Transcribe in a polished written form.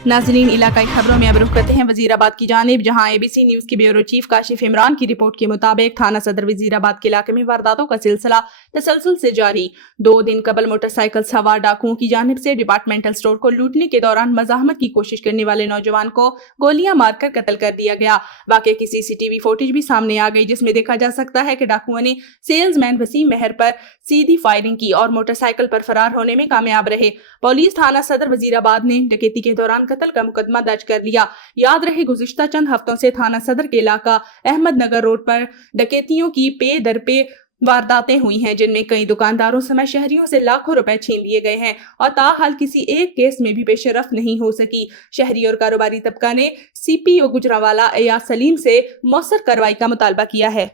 नाज़रीन, इलाकाई खबरों में अब रुख करते हैं वजीराबाद की जानिब, जहां ABC न्यूज़ की ब्यूरो चीफ काशिफ इमरान की रिपोर्ट के मुताबिक थाना सदर वजीराबाद के इलाके में वारदातों का सिलसिला तसलसल से जारी। 2 दिन कबल मोटरसाइकिल सवार डाकुओं की जानिब से डिपार्टमेंटल स्टोर को लूटने के दौरान मज़ाहमत की कोशिश करने वाले नौजवान को गोलियां मारकर कत्ल कर दिया गया। वाक़े की CCTV फुटेज भी सामने आ गई, जिसमें देखा जा सकता है कि डाकुओं ने सेल्समैन वसीम मेहर पर सीधी फायरिंग की और मोटरसाइकिल पर फरार होने में कामयाब रहे। पुलिस थाना सदर वजीराबाद ने डकैती के दौरान कत्ल का मुकदमा दर्ज कर लिया। याद रहे, गुज़िश्ता चंद हफ्तों से थाना सदर के इलाका अहमद नगर रोड पर डकैतियों की पे दर पे वारदातें हुई हैं, जिनमें कई दुकानदारों समेत शहरियों से लाखों रुपए छीन लिए गए हैं और ताहाल किसी एक केस में भी बेशरफ नहीं हो सकी। शहरी और कारोबारी तबका ने CPO गुजरांवाला एयाज सलीम से मौसर कार्रवाई का मुतालबा किया है।